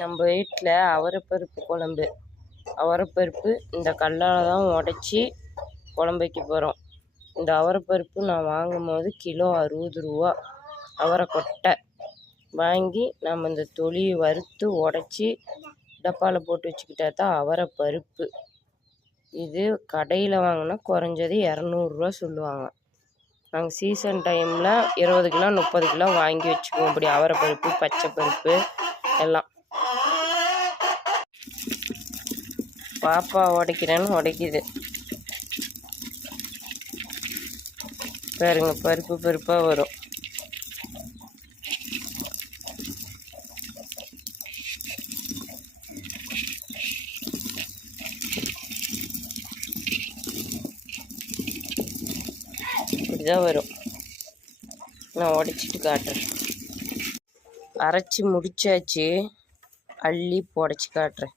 நம்ம வீட்டில் அவரைப்பருப்பு குழம்பு. அவரைப்பருப்பு இந்த கல்லால் தான் உடச்சி குழம்பு வைக்க போகிறோம். இந்த அவரைப்பருப்பு நான் வாங்கும் போது கிலோ 60 ரூபா. அவரைக்கொட்டை வாங்கி நம்ம இந்த தொலியை வறுத்து உடச்சி டப்பாவில் போட்டு வச்சுக்கிட்டா தான் அவரைப்பருப்பு. இது கடையில் வாங்கினா குறைஞ்சது 200 சொல்லுவாங்க. நாங்கள் சீசன் டைமில் 20 கிலோ 30 கிலோ வாங்கி வச்சுக்குவோம். இப்படி அவரைப்பருப்பு பச்சை பருப்பு எல்லாம். பாப்பா உடைக்கிறேன்னு உடைக்குது பாருங்க, பருப்பு பருப்பாக வரும். இப்படிதான் வரும். நான் உடைச்சிட்டு காட்டுறேன். அரைச்சி முடிச்சாச்சு, அள்ளி உடச்சி காட்டுறேன்.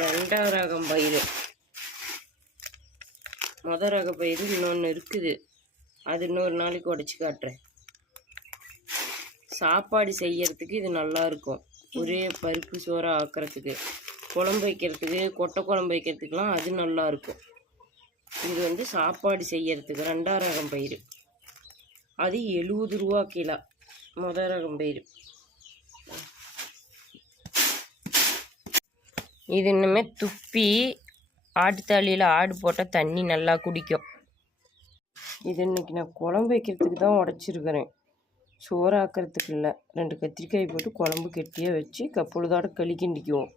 ரெண்டாவது ரகம் பயிர், முதல் ரக பயிர் இன்னொன்று இருக்குது. அது இன்னொரு நாளைக்கு உடச்சி காட்டுறேன். சாப்பாடு செய்யறதுக்கு இது நல்லா இருக்கும். ஒரே பருப்பு சோறை ஆக்கிறதுக்கு, குழம்பு வைக்கிறதுக்கு, கொட்டை குழம்பு வைக்கிறதுக்கெலாம் அது நல்லா இருக்கும். இது சாப்பாடு செய்யறதுக்கு ரெண்டாவது ரகம் பயிர். அது 70 ரூபா கிலோ முதல் ரகம் பயிர். இது இன்னுமே துப்பி ஆட்டுத்தாளியில் ஆடு போட்டால் தண்ணி நல்லா குடிக்கும். இது இன்றைக்கி நான் குழம்பு வைக்கிறதுக்கு தான் உடச்சிருக்கிறேன், சோறு ஆக்கிறதுக்கு இல்லை. 2 கத்திரிக்காய் போட்டு குழம்பு கெட்டியாக வச்சு கப்பொழுதோட களி கிண்டிக்குவோம்.